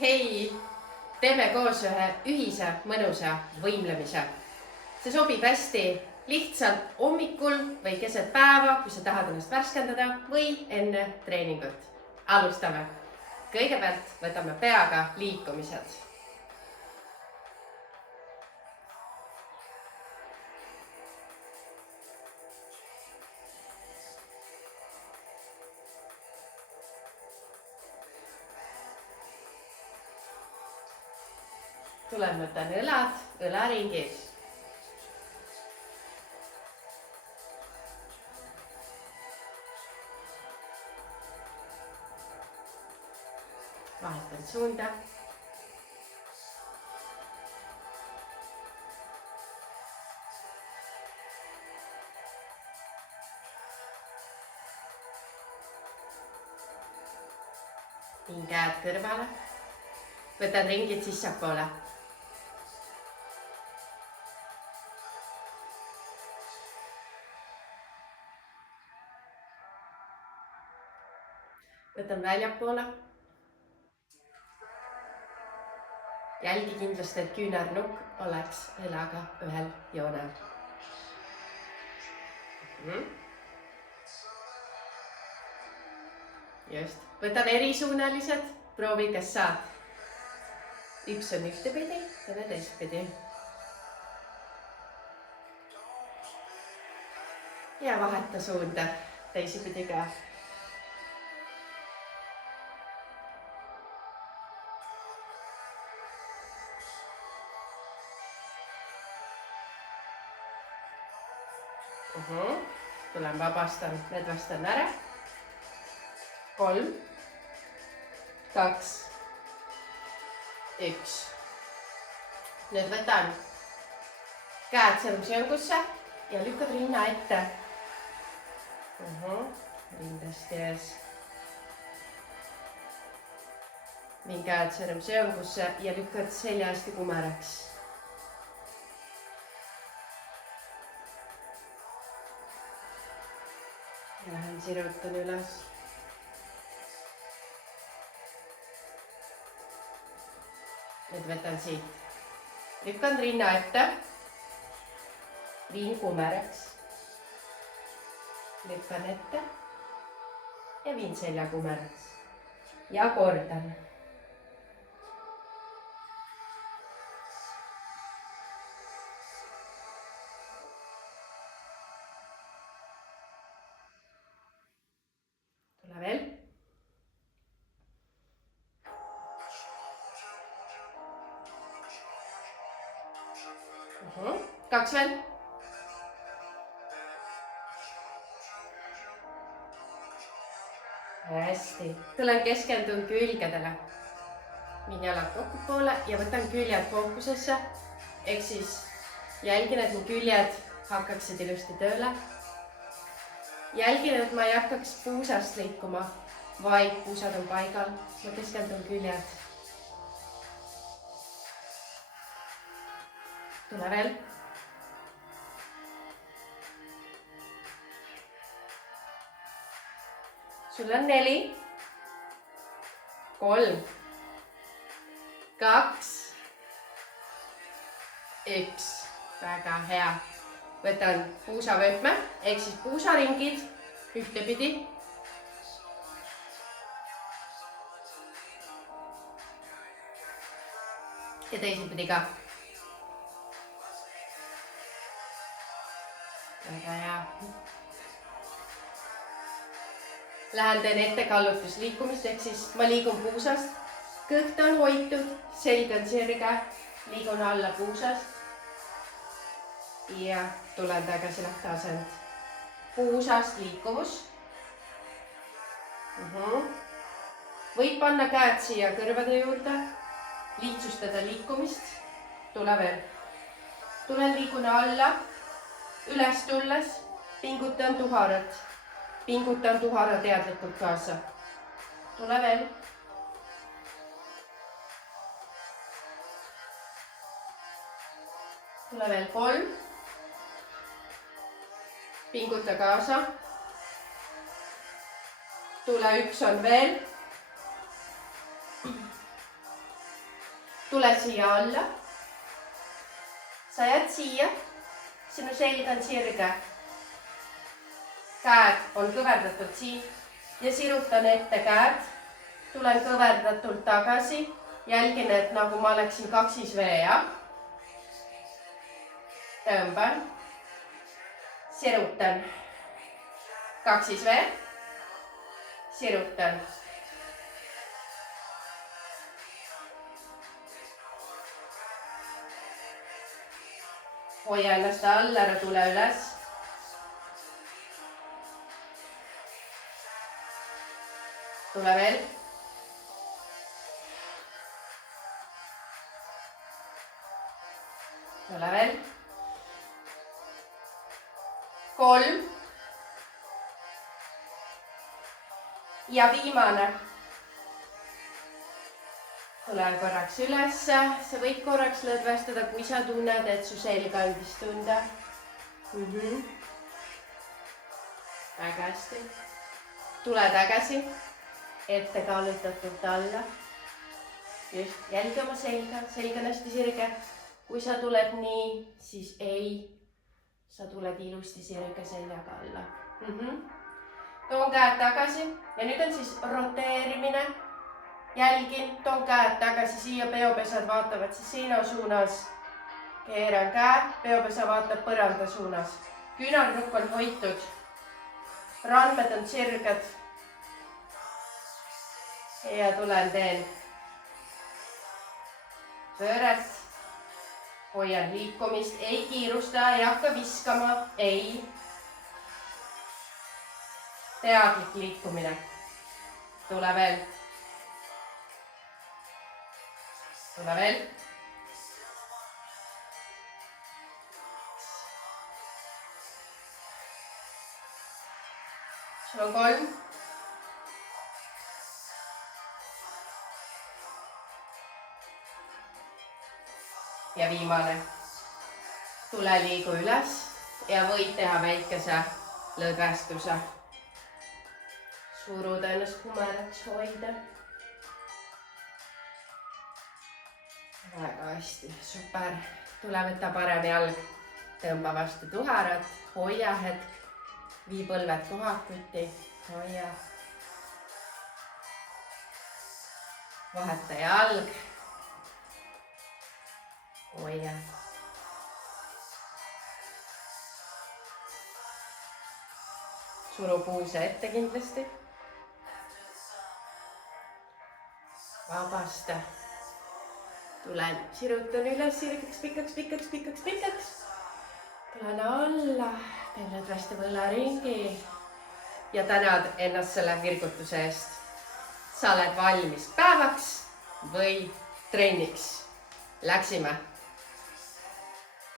Hei, teeme koos ühe ühise mõnusa võimlemise. See sobib hästi lihtsalt hommikul või keset päeva, kui sa tahad ennast värskendada või enne treeningut. Alustame. Kõigepealt võtame peaga liikumised. Tulen võtan õlad, õlaringid. Vahetan suunda. Viin käed kõrvale. Võtan ringid sissepoole. Võtan väljapoole. Jälgi kindlasti, et küünarnukk oleks õlaga ühel joonel. Just. Võtan erisuunalised. Proovi, kas saad. Üks on ühtepidi, teine teistpidi. Ja vaheta suunda teisipidi ka. Tulen vabastan, nedvastan ära. 3, 2, 1. Nüüd võtan käed sõrmsjõngusse ja lükkad rinna ette. Rindest ees. Viin käed sõrmsjõngusse ja lükkad selja hästi kumeraks. Ja lähen sirutan üles. Nüüd võtan siit. Lükkan rinna ette. Viin kumeraks. Lükkan ette. Ja viin selja kumeraks. Ja kordan. Tule veel. Kaks veel. Hästi. Tulen keskendun külgedele. Viin jalad kokku poole ja võtan küljed fookusesse. Ehk siis jälgin, et mu küljed hakkaksid ilusti tööle. Jälgin, et ma ei hakkaks puusast liikuma, vaid puusad on paigal. Ma keskendun küljed. Tule veel. Sul on 4, 3, 2, 1. Väga hea. Võtan puusavöötme, ehk siis puusaringid ühtepidi. Ja teisipidi ka. Väga hea. Lähen teen ettekallutusliikumist, ehk siis ma liigun puusast. Kõht on hoitud, selg on sirge, liigun alla puusast. Ja tulen tagasi lähteasend. Puusast liikuvus. Võib panna käed siia kõrvade juurde. Lihtsustada liikumist. Tule veel. Tulen liigun alla. Üles tulles. Pingutan tuharat. Pingutan tuhara teadlikult kaasa. Tule veel. Tule veel 3. Pinguta kaasa. Tule 1 on veel. Tule siia alla. Sa jääd siia. Sinu selg on sirge. Käed on kõverdatult siin ja sirutan ette käed. Tulen kõverdatult tagasi. Jälgin, et nagu ma oleksin kaksisveeja. Tõmban. Sirutan. Kaksisvee. Sirutan. Hoia ennast all, ära tule üles. Tule veel. Tule veel. 3. Ja viimane. Tule korraks ülesse. Sa võid korraks lõdvestada, kui sa tunned, et su selg andis tunda. Väga hästi. Tule tagasi. Ette kaalutatult alla. Just, jälgi oma selga. Selg on hästi sirge. Kui sa tuled nii, siis ei. Sa tuled ilusti sirge seljaga alla. Toon käed tagasi ja nüüd on siis roteerimine. Jälgin, toon käed tagasi siia, peopesad vaatavad siis seina suunas. Keeran käe, peopesa vaatab põranda suunas. Küünarnukk on hoitud. Randmed on sirged. Ja tulen teen pööret. Hoian liikumist, ei kiirusta, ei hakka viskama, ei. Teadlik liikumine. Tule veel. Tule veel. Sul on 3. Ja viimane. Tule liigu üles ja võid teha väikese lõdvestuse. Suruda ennast kumeraks hoida. Väga hästi, super. Tule võtta parem jalg. Tõmba vastu tuharat. Hoia hetk. Vii põlved kohakuti. Hoia. Vaheta jalg. Hoia. Suru puuse ette kindlasti. Vabasta. Tulen, sirutan üles sirgeks, pikaks. Tulen alla, teen lõdvesti võllaringi ja tänad ennast selle virgutuse eest. Sa oled valmis päevaks või trenniks. Läksime.